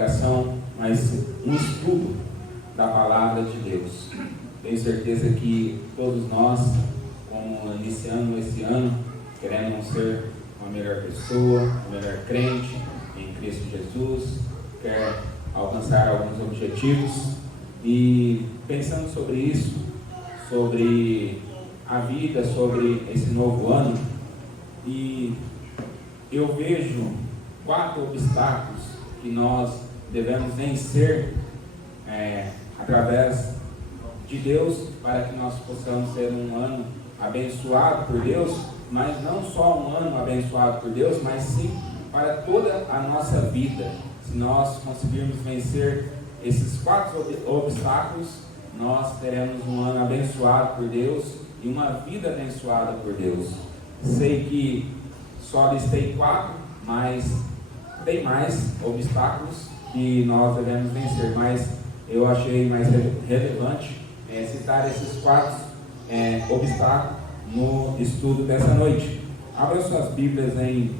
pregação, mas um estudo da palavra de Deus. Tenho certeza que todos nós, como iniciando esse ano, queremos ser uma melhor pessoa, uma melhor crente em Cristo Jesus, quer alcançar alguns objetivos, e pensando sobre isso, sobre a vida, sobre esse novo ano, e eu vejo 4 obstáculos que nós devemos vencer através de Deus, para que nós possamos ter um ano abençoado por Deus, mas não só um ano abençoado por Deus, mas sim para toda a nossa vida. Se nós conseguirmos vencer esses 4 obstáculos, nós teremos um ano abençoado por Deus e uma vida abençoada por Deus. Sei que só listei 4, mas tem mais obstáculos que nós devemos vencer, mas eu achei mais relevante citar esses 4 obstáculos no estudo dessa noite. Abra suas Bíblias em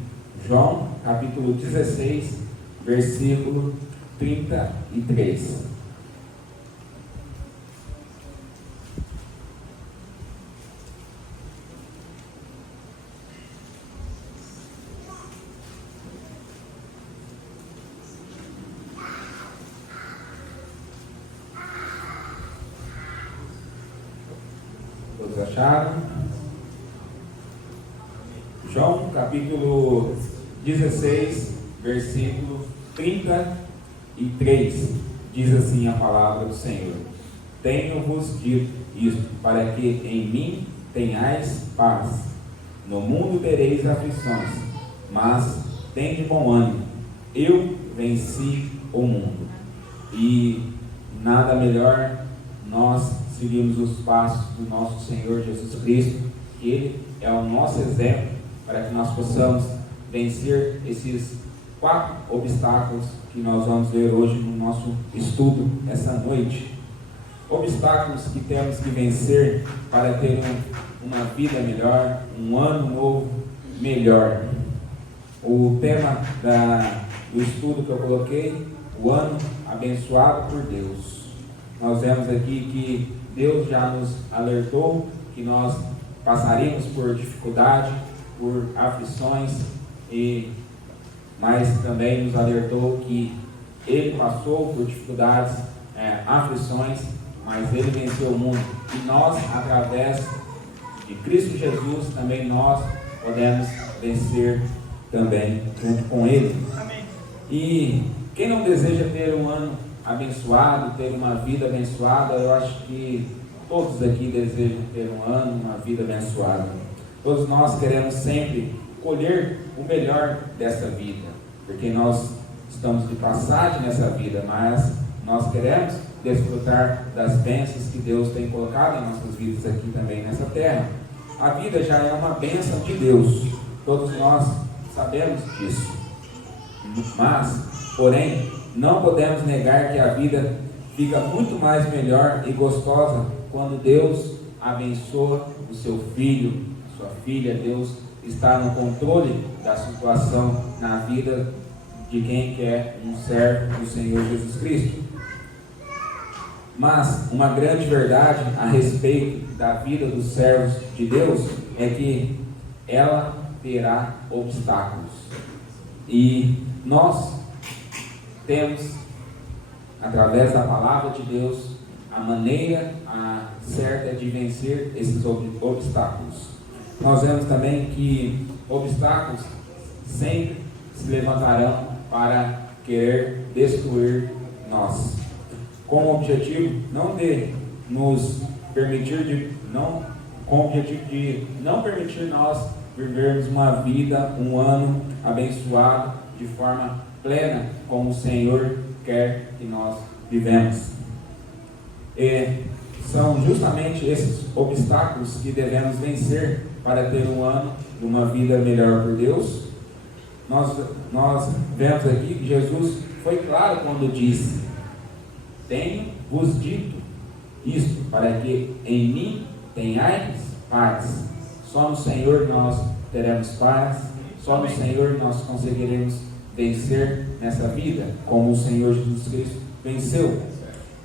João, capítulo 16, versículo 33. Todos acharam? João, capítulo 16, versículo 33, diz assim a palavra do Senhor: Tenho-vos dito isto, para que em mim tenhais paz. No mundo tereis aflições, mas tende bom ânimo, eu venci o mundo. E nada melhor nós seguimos os passos do nosso Senhor Jesus Cristo, que Ele é o nosso exemplo, para que nós possamos vencer esses 4 obstáculos que nós vamos ver hoje no nosso estudo essa noite. Obstáculos que temos que vencer para ter uma vida melhor, um ano novo melhor. O tema do estudo que eu coloquei, o ano abençoado por Deus. Nós vemos aqui que Deus já nos alertou que nós passaríamos por dificuldade, por aflições, mas também nos alertou que Ele passou por dificuldades, aflições, mas Ele venceu o mundo. E nós, através de Cristo Jesus, também nós podemos vencer também junto com Ele. Amém. E quem não deseja ter um ano abençoado, ter uma vida abençoada? Eu acho que todos aqui desejam ter um ano, uma vida abençoada. Todos nós queremos sempre colher o melhor dessa vida, porque nós estamos de passagem nessa vida, mas nós queremos desfrutar das bênçãos que Deus tem colocado em nossas vidas aqui também nessa terra. A vida já é uma bênção de Deus, todos nós sabemos disso, mas, porém, não podemos negar que a vida fica muito mais melhor e gostosa quando Deus abençoa o seu filho, a sua filha. Deus está no controle da situação na vida de quem quer um servo do Senhor Jesus Cristo. Mas uma grande verdade a respeito da vida dos servos de Deus é que ela terá obstáculos. E nós temos, através da palavra de Deus, a maneira certa de vencer esses obstáculos. Nós vemos também que obstáculos sempre se levantarão para querer destruir nós, com o objetivo não de nos permitir com o objetivo de não permitir nós vivermos uma vida, um ano abençoado de forma plena, como o Senhor quer que nós vivemos. E são justamente esses obstáculos que devemos vencer para ter um ano de uma vida melhor por Deus. Nós vemos aqui que Jesus foi claro quando disse: Tenho-vos dito isto, para que em mim tenhais paz. Só no Senhor nós teremos paz, só no Senhor nós conseguiremos vencer nessa vida, como o Senhor Jesus Cristo venceu.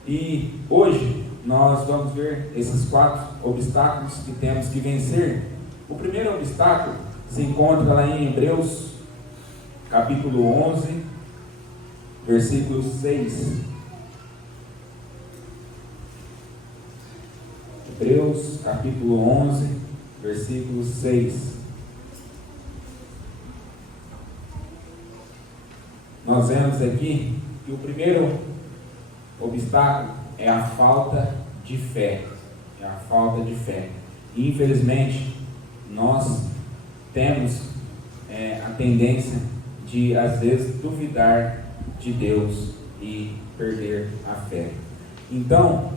E hoje nós vamos ver esses 4 obstáculos que temos que vencer. O primeiro obstáculo se encontra lá em Hebreus, capítulo 11, versículo 6. Hebreus, capítulo 11, versículo 6. Nós vemos aqui que o primeiro obstáculo é a falta de fé. É a falta de fé. E, infelizmente, nós temos a tendência de, às vezes, duvidar de Deus e perder a fé. Então,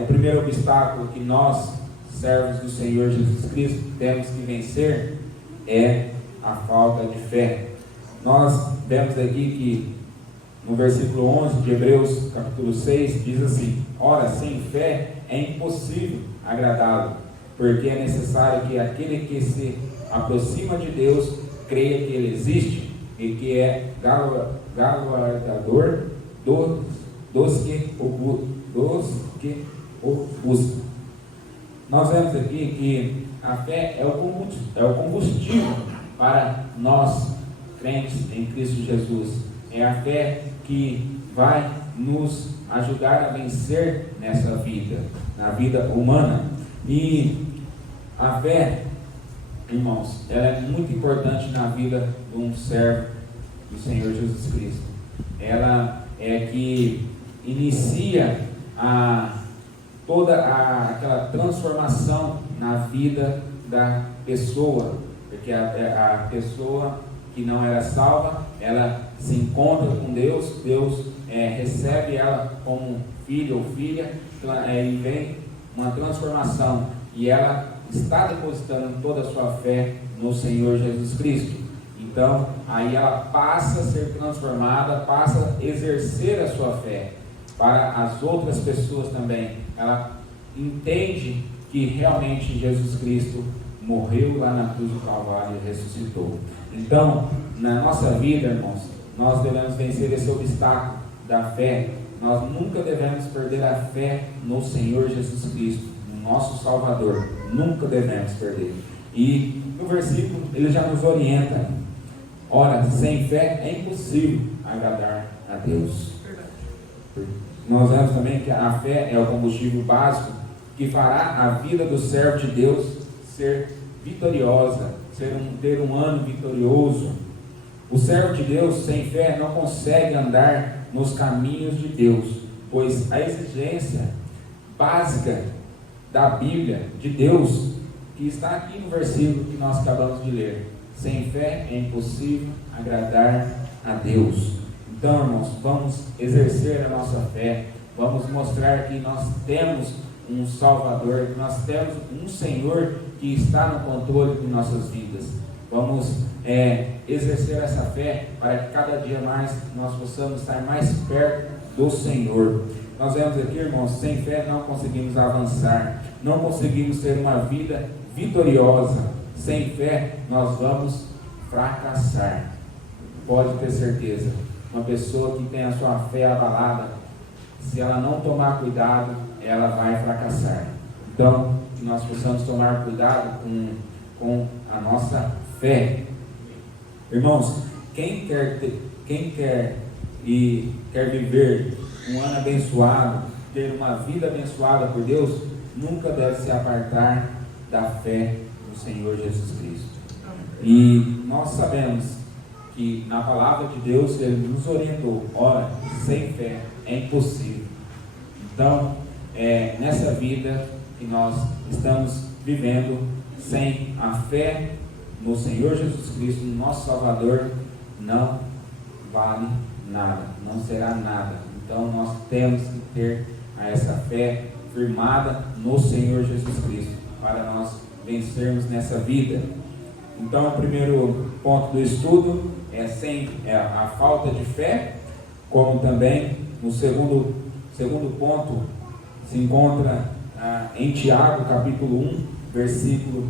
o primeiro obstáculo que nós, servos do Senhor Jesus Cristo, temos que vencer é a falta de fé. Nós vemos aqui que no versículo 11 de Hebreus, capítulo 6, diz assim: ora, sem fé é impossível agradá-lo, porque é necessário que aquele que se aproxima de Deus creia que Ele existe e que é galardoador dos que o buscam. Nós vemos aqui que a fé é o combustível para nós, crentes em Cristo Jesus. É a fé que vai nos ajudar a vencer nessa vida, na vida humana. E a fé, irmãos, ela é muito importante na vida de um servo do Senhor Jesus Cristo. Ela é que inicia toda aquela transformação na vida da pessoa, porque a pessoa que não era salva, ela se encontra com Deus, Deus recebe ela como filho ou filha, e vem uma transformação, e ela está depositando toda a sua fé no Senhor Jesus Cristo. Então, aí ela passa a ser transformada, passa a exercer a sua fé para as outras pessoas também. Ela entende que realmente Jesus Cristo morreu lá na cruz do Calvário e ressuscitou. Então, na nossa vida, irmãos, nós devemos vencer esse obstáculo da fé. Nós nunca devemos perder a fé no Senhor Jesus Cristo, no nosso Salvador. Nunca devemos perder. E no versículo ele já nos orienta: ora, sem fé é impossível agradar a Deus. Nós vemos também que a fé é o combustível básico que fará a vida do servo de Deus ser vitoriosa, ter um ano vitorioso. O servo de Deus sem fé não consegue andar nos caminhos de Deus, pois a exigência básica da Bíblia, de Deus, que está aqui no versículo que nós acabamos de ler: sem fé é impossível agradar a Deus. Então, irmãos, vamos exercer a nossa fé, vamos mostrar que nós temos um Salvador, que nós temos um Senhor que está no controle de nossas vidas. Vamos exercer essa fé para que cada dia mais nós possamos estar mais perto do Senhor. Nós vemos aqui, irmãos, sem fé não conseguimos avançar, não conseguimos ter uma vida vitoriosa. Sem fé nós vamos fracassar. Pode ter certeza, uma pessoa que tem a sua fé abalada, se ela não tomar cuidado, ela vai fracassar. Então, que nós possamos tomar cuidado com a nossa fé. Irmãos, quem quer viver um ano abençoado, ter uma vida abençoada por Deus, nunca deve se apartar da fé no Senhor Jesus Cristo. E nós sabemos que na palavra de Deus Ele nos orientou: ora, sem fé é impossível. Então, nessa vida que nós estamos vivendo, sem a fé no Senhor Jesus Cristo, no nosso Salvador, não vale nada, não será nada. Então nós temos que ter essa fé firmada no Senhor Jesus Cristo, para nós vencermos nessa vida. Então, o primeiro ponto do estudo é a falta de fé, como também no segundo ponto se encontra em Tiago, capítulo 1, versículo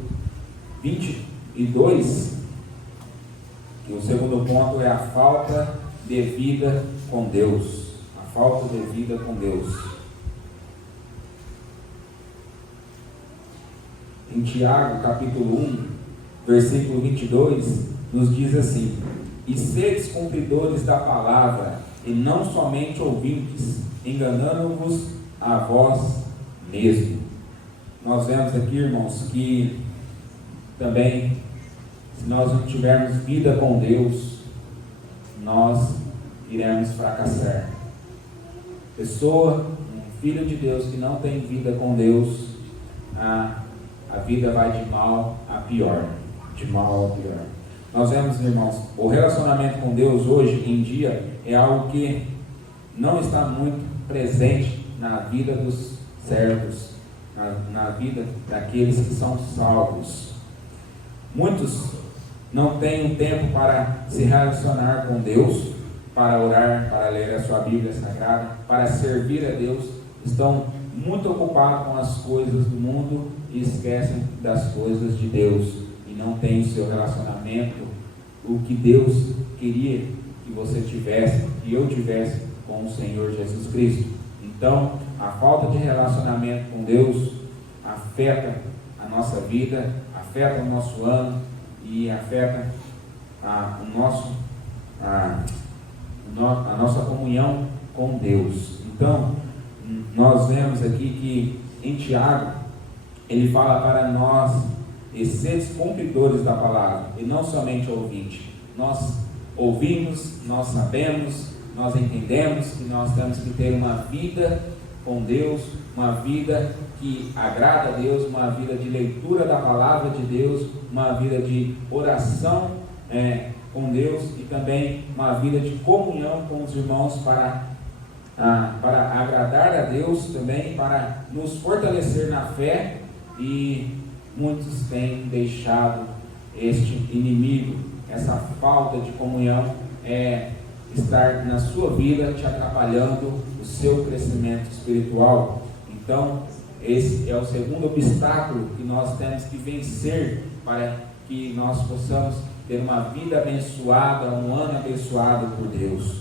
22, E o segundo ponto é a falta de vida com Deus. A falta de vida com Deus. Em Tiago, capítulo 1, versículo 22, nos diz assim: e sedes cumpridores da palavra, e não somente ouvintes, enganando-vos a vós mesmo. Nós vemos aqui, irmãos, que também, se nós não tivermos vida com Deus, nós iremos fracassar. Pessoa, um filho de Deus que não tem vida com Deus, a vida vai de mal a pior. De mal a pior. Nós vemos, irmãos, o relacionamento com Deus hoje em dia é algo que não está muito presente na vida dos servos, na vida daqueles que são salvos. Muitos não têm tempo para se relacionar com Deus, para orar, para ler a sua Bíblia Sagrada, para servir a Deus. Estão muito ocupados com as coisas do mundo e esquecem das coisas de Deus. E não têm o seu relacionamento, o que Deus queria que você tivesse, que eu tivesse com o Senhor Jesus Cristo. Então, a falta de relacionamento com Deus afeta a nossa vida, afeta o nosso ano e afeta a nossa comunhão com Deus. Então, nós vemos aqui que em Tiago, ele fala para nós, e seres cumpridores da palavra, e não somente ouvintes. Nós ouvimos, nós sabemos, nós entendemos que nós temos que ter uma vida com Deus, uma vida que agrada a Deus, uma vida de leitura da palavra de Deus, uma vida de oração com Deus e também uma vida de comunhão com os irmãos para agradar a Deus também, para nos fortalecer na fé. E muitos têm deixado este inimigo, essa falta de comunhão, estar na sua vida te atrapalhando o seu crescimento espiritual. Então, esse é o segundo obstáculo que nós temos que vencer para que nós possamos ter uma vida abençoada, um ano abençoado por Deus.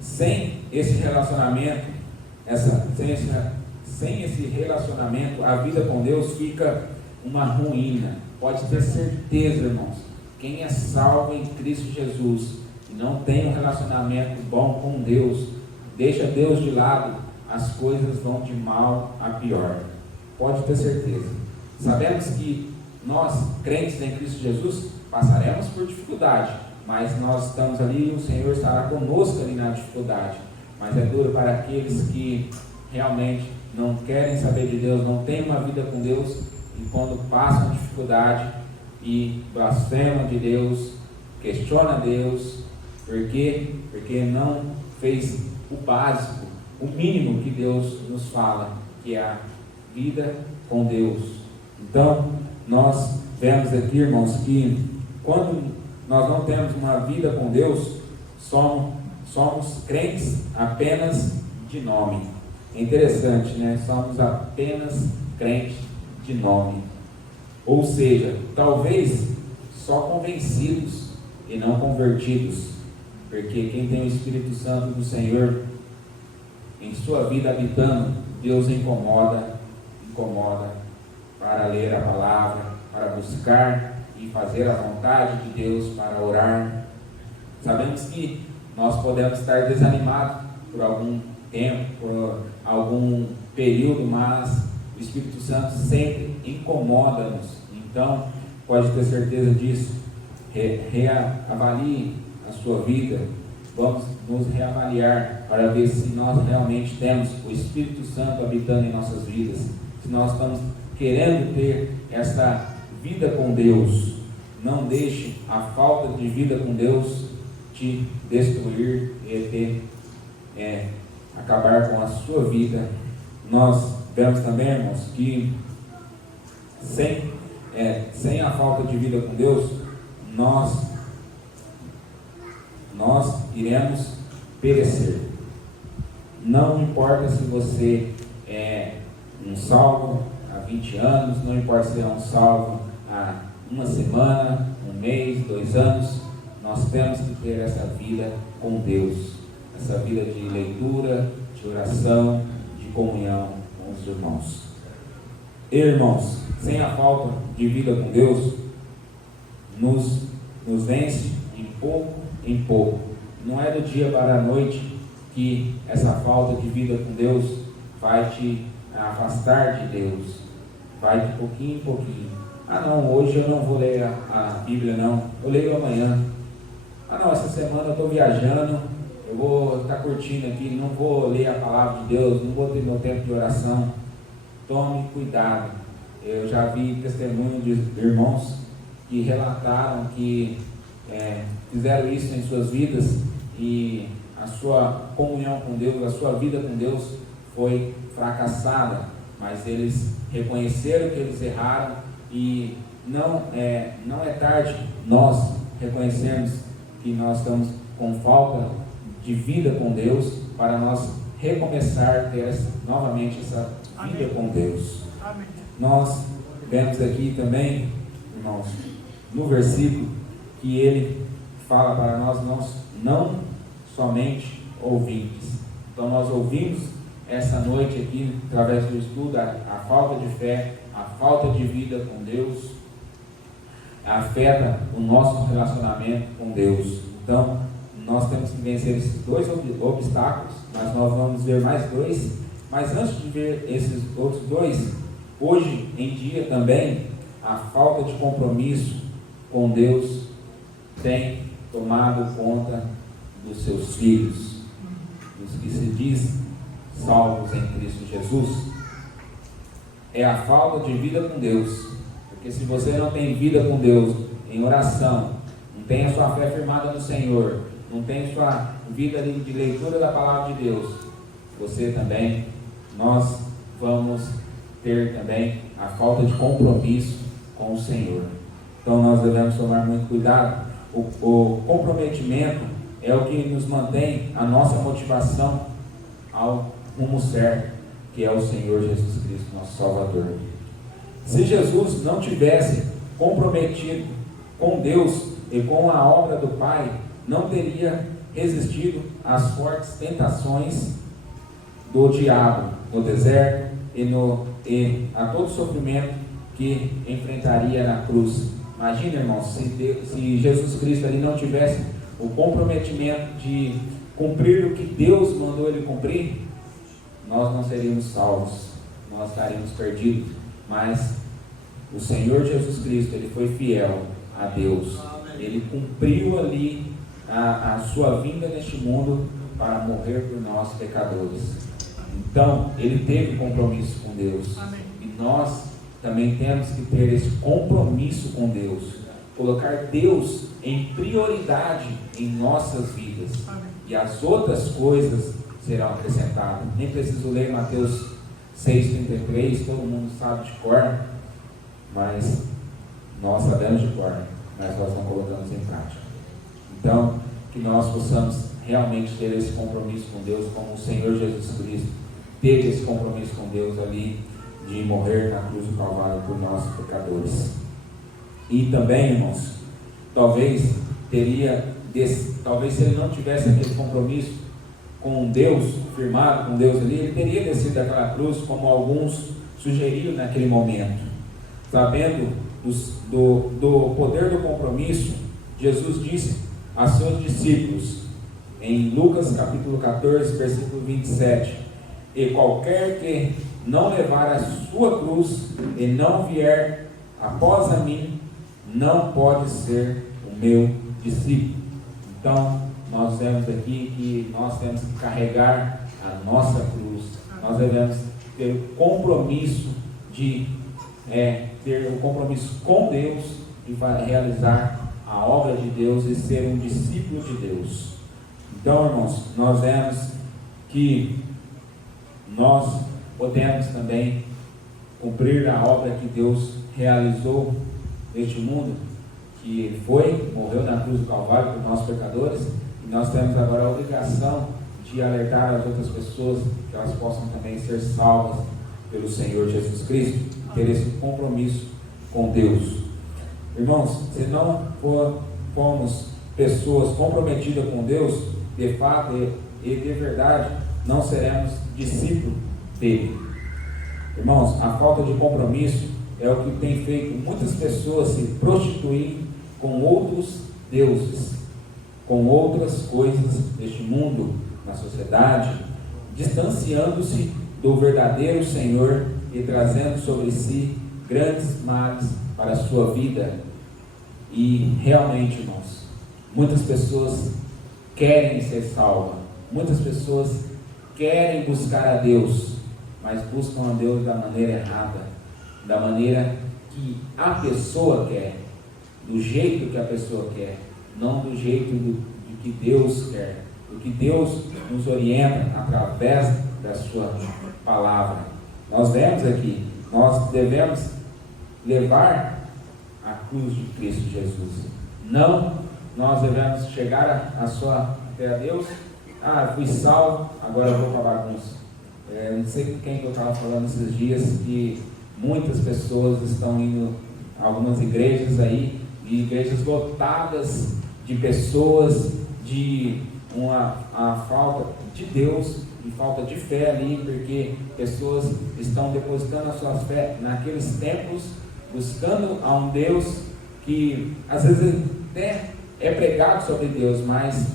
Sem esse relacionamento, sem esse relacionamento, a vida com Deus fica uma ruína. Pode ter certeza, irmãos, quem é salvo em Cristo Jesus e não tem um relacionamento bom com Deus, deixa Deus de lado, as coisas vão de mal a pior. Pode ter certeza. Sabemos que nós, crentes em Cristo Jesus, passaremos por dificuldade, mas nós estamos ali e o Senhor estará conosco ali na dificuldade. Mas é duro para aqueles que realmente não querem saber de Deus, não têm uma vida com Deus, e quando passam dificuldade e blasfemam de Deus, questionam Deus. Por quê? Porque não fez o básico, o mínimo que Deus nos fala, que é a vida com Deus. Então, nós vemos aqui, irmãos, que quando nós não temos uma vida com Deus, somos crentes apenas de nome. É interessante, né? Somos apenas crentes de nome. Ou seja, talvez só convencidos e não convertidos. Porque quem tem o Espírito Santo do Senhor em sua vida habitando, Deus incomoda para ler a palavra, para buscar e fazer a vontade de Deus, para orar. Sabemos que nós podemos estar desanimados por algum tempo, por algum período, mas o Espírito Santo sempre incomoda-nos. Então, pode ter certeza disso. Reavalie a sua vida. Vamos nos reavaliar para ver se nós realmente temos o Espírito Santo habitando em nossas vidas, se nós estamos querendo ter essa vida com Deus. Não deixe a falta de vida com Deus te destruir e acabar com a sua vida. Nós vemos também, irmãos, que sem a falta de vida com Deus, nós iremos perecer. Não importa se você é um salvo há 20 anos, não importa se é um salvo há uma semana, um mês, 2 anos, nós temos que ter essa vida com Deus, essa vida de leitura, de oração, de comunhão com os irmãos. Irmãos, sem a falta de vida com Deus, nos vence de pouco em pouco. Não é do dia para a noite que essa falta de vida com Deus vai te afastar de Deus. Vai de pouquinho em pouquinho. Ah não, hoje eu não vou ler a Bíblia não, eu leio amanhã. Ah não, essa semana eu estou viajando, eu vou estar curtindo aqui, não vou ler a palavra de Deus, não vou ter meu tempo de oração. Tome cuidado. Eu já vi testemunho de irmãos que relataram que fizeram isso em suas vidas e a sua comunhão com Deus, a sua vida com Deus foi fracassada, mas eles reconheceram que eles erraram e não é tarde nós reconhecermos que nós estamos com falta de vida com Deus para nós recomeçar a ter novamente essa vida Amém. Com Deus. Amém. Nós vemos aqui também, irmãos, no versículo que ele fala para nós não somente ouvintes. Então nós ouvimos essa noite aqui, através do estudo, a falta de fé, a falta de vida com Deus, afeta o nosso relacionamento com Deus. Então, nós temos que vencer esses 2 obstáculos, mas nós vamos ver mais 2. Mas antes de ver esses outros 2, hoje em dia também, a falta de compromisso com Deus tem tomado conta dos seus filhos, dos que se diz salvos em Cristo Jesus. É a falta de vida com Deus, porque se você não tem vida com Deus em oração, não tem a sua fé firmada no Senhor, não tem a sua vida de leitura da palavra de Deus, você também, nós vamos ter também a falta de compromisso com o Senhor. Então nós devemos tomar muito cuidado. O comprometimento é o que nos mantém a nossa motivação ao rumo certo, que é o Senhor Jesus Cristo, nosso Salvador. Se Jesus não tivesse comprometido com Deus e com a obra do Pai, não teria resistido às fortes tentações do diabo no deserto e a todo o sofrimento que enfrentaria na cruz. Imagina, irmãos, se Jesus Cristo ali não tivesse o comprometimento de cumprir o que Deus mandou ele cumprir, nós não seríamos salvos, nós estaríamos perdidos. Mas o Senhor Jesus Cristo, ele foi fiel a Deus, ele cumpriu ali a sua vinda neste mundo para morrer por nós pecadores. Então ele teve compromisso com Deus. Amém. E nós também temos que ter esse compromisso com Deus, colocar Deus em prioridade em nossas vidas. Amém. E as outras coisas serão acrescentadas. Nem preciso ler Mateus 6,33, todo mundo sabe de cor, mas nós sabemos de cor, mas nós não colocamos em prática. Então, que nós possamos realmente ter esse compromisso com Deus, como o Senhor Jesus Cristo teve esse compromisso com Deus ali, de morrer na cruz do Calvário por nós pecadores. E também, irmãos, talvez se ele não tivesse aquele compromisso com Deus, firmado com Deus ali, ele teria descido daquela cruz, como alguns sugeriram naquele momento. Sabendo do poder do compromisso, Jesus disse a seus discípulos, em Lucas capítulo 14, versículo 27, e qualquer que não levar a sua cruz e não vier após a mim, não pode ser o meu discípulo. Então, nós vemos aqui que nós temos que carregar a nossa cruz. Nós devemos ter o compromisso de ter um compromisso com Deus e realizar a obra de Deus e ser um discípulo de Deus. Então, irmãos, nós vemos que nós podemos também cumprir a obra que Deus realizou neste mundo, que Ele morreu na cruz do Calvário por nós pecadores, e nós temos agora a obrigação de alertar as outras pessoas que elas possam também ser salvas pelo Senhor Jesus Cristo, ter esse compromisso com Deus. Irmãos, se não formos pessoas comprometidas com Deus, de fato e de verdade, não seremos discípulos dele. Irmãos, a falta de compromisso é o que tem feito muitas pessoas se prostituir com outros deuses, com outras coisas deste mundo, na sociedade, distanciando-se do verdadeiro Senhor e trazendo sobre si grandes males para a sua vida. E realmente, irmãos, muitas pessoas querem ser salvas, muitas pessoas querem buscar a Deus, mas buscam a Deus da maneira errada, da maneira que a pessoa quer, do jeito que a pessoa quer, não do jeito de que Deus quer, do que Deus nos orienta através da sua palavra. Nós vemos aqui, nós devemos levar a cruz de Cristo Jesus. Não, nós devemos chegar até a Deus, fui salvo, agora eu vou para a bagunça. Não sei com quem que eu estava falando esses dias, que muitas pessoas estão indo a algumas igrejas aí, e igrejas lotadas de pessoas, de a falta de Deus e falta de fé ali, porque pessoas estão depositando a sua fé naqueles templos, buscando a um Deus que às vezes até é pregado sobre Deus, mas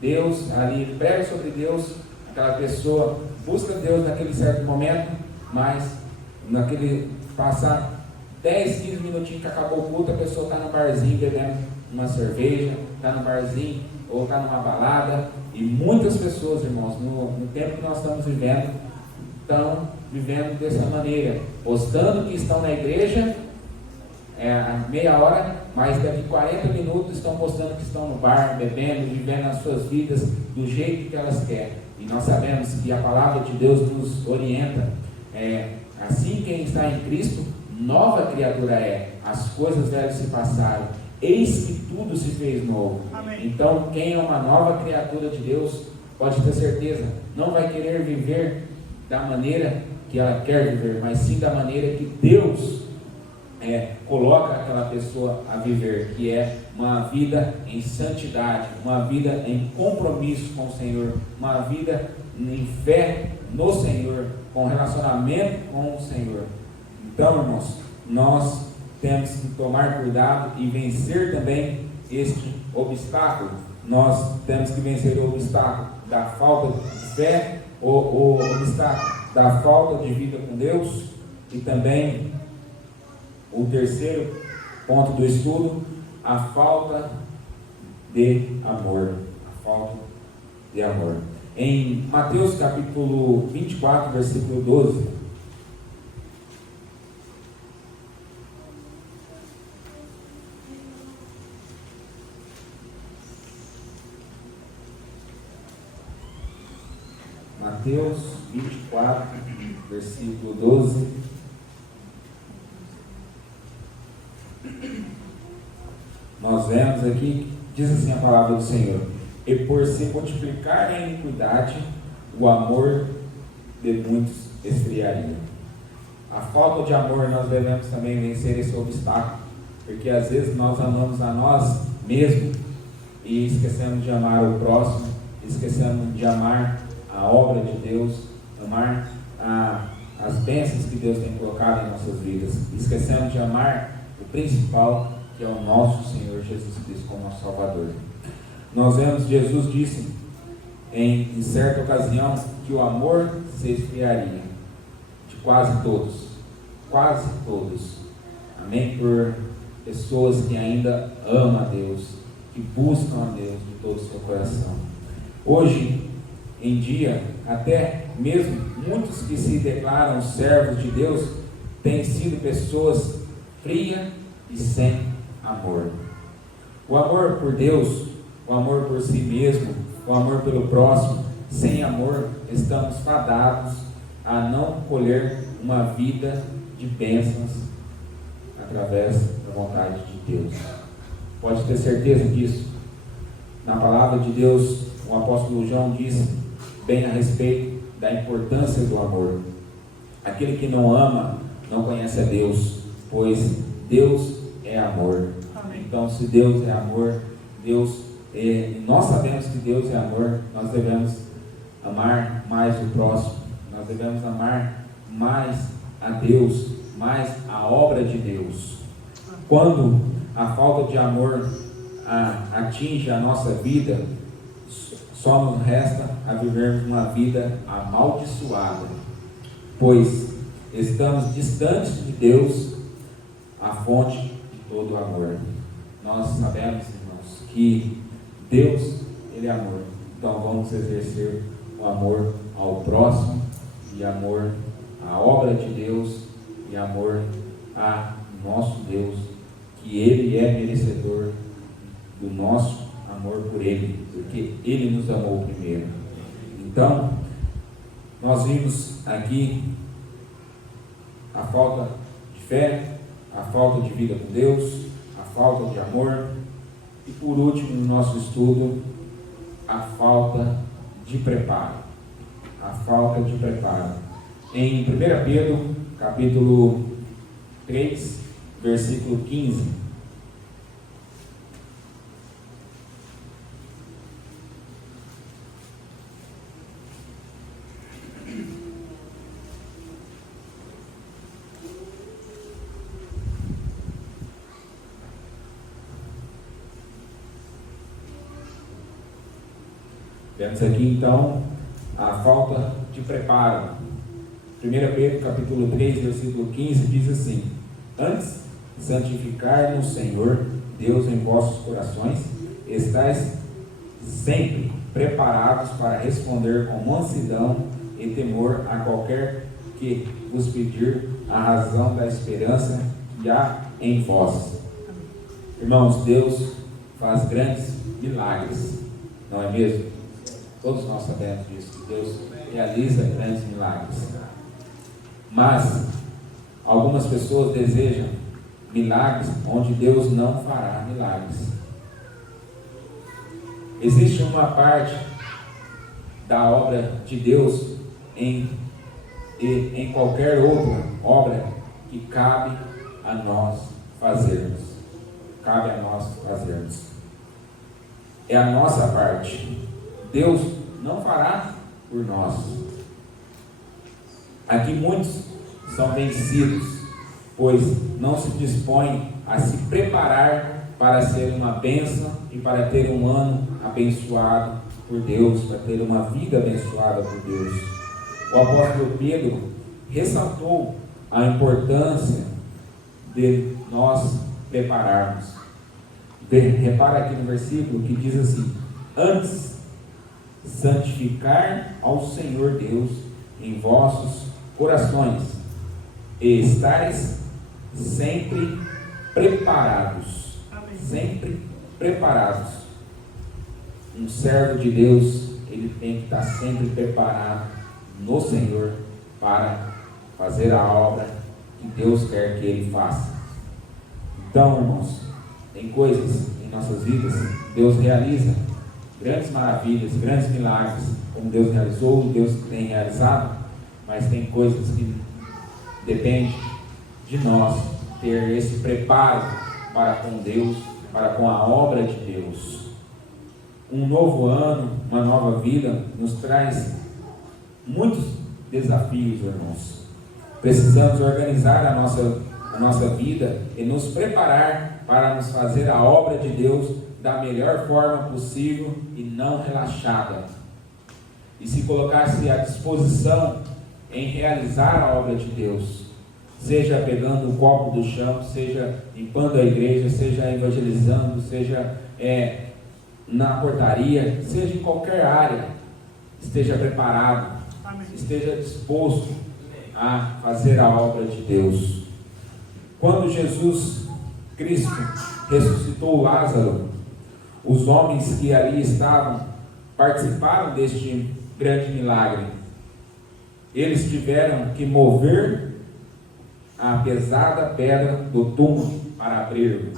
Deus ali prega sobre Deus, aquela pessoa busca Deus naquele certo momento, mas naquele passar 10, 15 minutinhos que acabou o culto, a pessoa está no barzinho bebendo uma cerveja, está no barzinho ou está numa balada. E muitas pessoas, irmãos, no tempo que nós estamos vivendo, estão vivendo dessa maneira, postando que estão na igreja a meia hora, mas daqui 40 minutos estão postando que estão no bar, bebendo, vivendo as suas vidas do jeito que elas querem. E nós sabemos que a palavra de Deus nos orienta, assim quem está em Cristo, nova criatura é, as coisas velhas se passaram, eis que tudo se fez novo. Amém. Então quem é uma nova criatura de Deus, pode ter certeza, não vai querer viver da maneira que ela quer viver, mas sim da maneira que Deus coloca aquela pessoa a viver, que é uma vida em santidade, uma vida em compromisso com o Senhor, uma vida em fé no Senhor, com relacionamento com o Senhor. Então, irmãos, nós temos que tomar cuidado e vencer também este obstáculo. Nós temos que vencer o obstáculo da falta de fé, o obstáculo da falta de vida com Deus, e também o terceiro ponto do estudo, a falta de amor. A falta de amor. Em Mateus capítulo 24, versículo 12, Mateus 24, versículo 12. Nós vemos aqui, diz assim a palavra do Senhor: e por se multiplicar a iniquidade, o amor de muitos esfriaria. A falta de amor, nós devemos também vencer esse obstáculo, porque às vezes nós amamos a nós mesmos e esquecemos de amar o próximo, esquecemos de amar a obra de Deus, amar as bênçãos que Deus tem colocado em nossas vidas, esquecemos de amar o principal, que é o nosso Senhor Jesus Cristo como nosso Salvador. Nós vemos, Jesus disse em certa ocasião que o amor se esfriaria de quase todos, amém? Por pessoas que ainda amam a Deus, que buscam a Deus de todo o seu coração. Hoje em dia, até mesmo muitos que se declaram servos de Deus têm sido pessoas frias e sem amor. O amor por Deus, o amor por si mesmo, o amor pelo próximo, sem amor, estamos fadados a não colher uma vida de bênçãos através da vontade de Deus. Pode ter certeza disso. Na palavra de Deus, o apóstolo João diz bem a respeito da importância do amor. Aquele que não ama não conhece a Deus, pois Deus é amor. Então, se Deus é amor, nós sabemos que Deus é amor, nós devemos amar mais o próximo, nós devemos amar mais a Deus, mais a obra de Deus. Quando a falta de amor atinge a nossa vida, só nos resta a vivermos uma vida amaldiçoada, pois estamos distantes de Deus, a fonte de todo o amor. Nós sabemos, irmãos, que Deus, Ele é amor. Então vamos exercer o amor ao próximo, e amor à obra de Deus, e amor a nosso Deus, que Ele é merecedor do nosso amor por Ele, porque Ele nos amou primeiro. Então, nós vimos aqui a falta de fé, a falta de vida com Deus, a falta de amor, e por último, no nosso estudo, a falta de preparo. A falta de preparo. Em 1 Pedro, capítulo 3, versículo 15. Vemos aqui então a falta de preparo. 1 Pedro capítulo 3, versículo 15 diz assim: antes, santificar no Senhor Deus em vossos corações, estais sempre preparados para responder com mansidão e temor a qualquer que vos pedir a razão da esperança que há em vós. Irmãos, Deus faz grandes milagres, não é mesmo? Todos nós sabemos disso, que Deus realiza grandes milagres. Mas algumas pessoas desejam milagres onde Deus não fará milagres. Existe uma parte da obra de Deus em qualquer outra obra que cabe a nós fazermos. Cabe a nós fazermos. É a nossa parte. Deus não fará por nós. Aqui muitos são vencidos, pois não se dispõem a se preparar para ser uma bênção e para ter um ano abençoado por Deus, para ter uma vida abençoada por Deus. O apóstolo Pedro ressaltou a importância de nós prepararmos. Repara aqui no versículo que diz assim: antes, santificar ao Senhor Deus em vossos corações, e estáis sempre preparados. Amém. Sempre preparados. Um servo de Deus, ele tem que estar sempre preparado no Senhor para fazer a obra que Deus quer que ele faça. Então, irmãos, tem coisas em nossas vidas que Deus realiza grandes maravilhas, grandes milagres, como Deus realizou, Deus tem realizado, mas tem coisas que depende de nós ter esse preparo para com Deus, para com a obra de Deus. Um novo ano, uma nova vida nos traz muitos desafios, irmãos. Precisamos organizar a nossa vida e nos preparar para nos fazer a obra de Deus da melhor forma possível e não relaxada. E se colocar-se à disposição em realizar a obra de Deus, seja pegando o copo do chão, seja limpando a igreja, seja evangelizando, seja na portaria, seja em qualquer área, esteja preparado, esteja disposto a fazer a obra de Deus. Quando Jesus Cristo ressuscitou Lázaro, os homens que ali estavam participaram deste grande milagre. Eles tiveram que mover a pesada pedra do túmulo para abrir.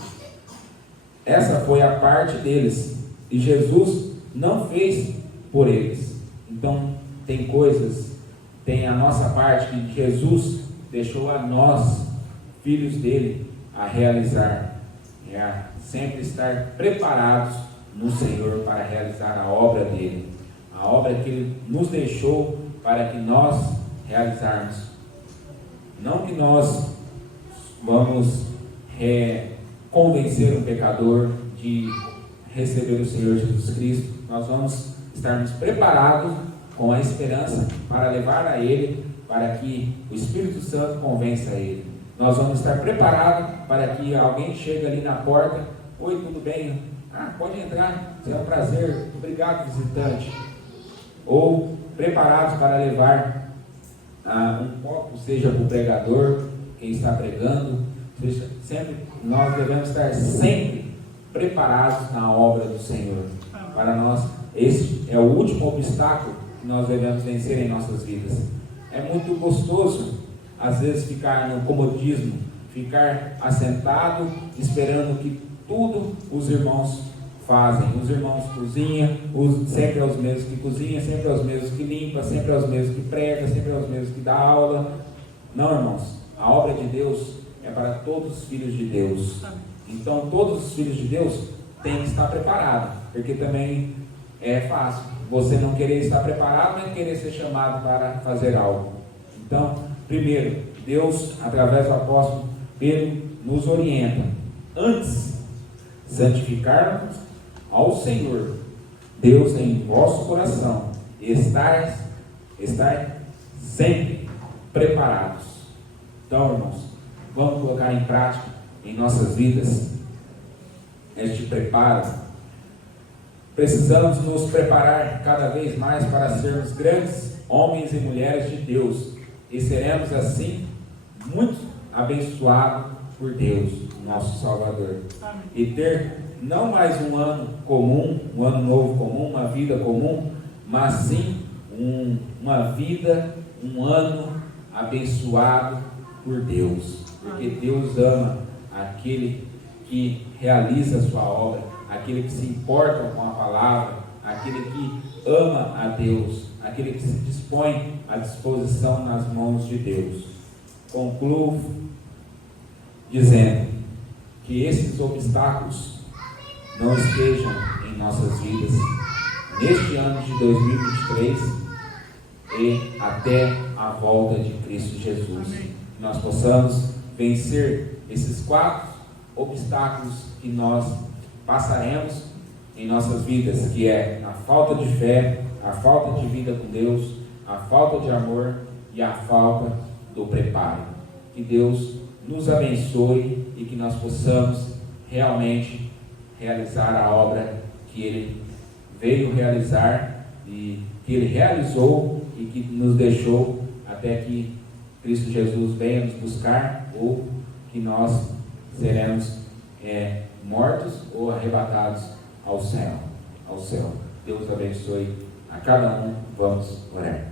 Essa foi a parte deles, e Jesus não fez por eles. Então tem a nossa parte que Jesus deixou a nós, filhos dele, a realizar. é sempre estar preparados no Senhor para realizar a obra dele, a obra que Ele nos deixou para que nós realizarmos. Não que nós vamos convencer um pecador de receber o Senhor Jesus Cristo, nós vamos estarmos preparados com a esperança para levar a Ele, para que o Espírito Santo convença ele. Nós vamos estar preparados para que alguém chegue ali na porta: oi, tudo bem? Pode entrar, será um prazer, obrigado, visitante. Ou preparados para levar um copo, seja para o pregador, quem está pregando, sempre, nós devemos estar sempre preparados na obra do Senhor. Para nós, esse é o último obstáculo que nós devemos vencer em nossas vidas. É muito gostoso, às vezes, ficar no comodismo, ficar assentado, esperando que tudo os irmãos fazem. Os irmãos cozinham, sempre é os mesmos que cozinham, sempre é os mesmos que limpam, sempre é os mesmos que pregam, sempre é os mesmos que dá aula. Não, irmãos, a obra de Deus é para todos os filhos de Deus. Então, todos os filhos de Deus têm que estar preparados, porque também é fácil você não querer estar preparado, nem querer ser chamado para fazer algo. Então, primeiro, Deus, através do apóstolo Pedro, nos orienta: antes, santificarmos ao Senhor, Deus em vosso coração, estar sempre preparados. Então, irmãos, vamos colocar em prática em nossas vidas este preparo. Precisamos nos preparar cada vez mais para sermos grandes homens e mulheres de Deus, e seremos assim muito abençoados por Deus, nosso Salvador. Amém. E ter não mais um ano comum, um ano novo comum, uma vida comum, mas sim uma vida, um ano abençoado por Deus, porque Deus ama aquele que realiza a sua obra, aquele que se importa com a palavra, aquele que ama a Deus, aquele que se dispõe à disposição nas mãos de Deus. Concluo dizendo que esses obstáculos não estejam em nossas vidas neste ano de 2023 e até a volta de Cristo Jesus. Que nós possamos vencer esses 4 obstáculos que nós passaremos em nossas vidas, que é a falta de fé, a falta de vida com Deus, a falta de amor e a falta do preparo. Que Deus nos abençoe e que nós possamos realmente realizar a obra que Ele veio realizar e que Ele realizou e que nos deixou até que Cristo Jesus venha nos buscar, ou que nós seremos mortos ou arrebatados ao céu. Deus abençoe a cada um. Vamos orar.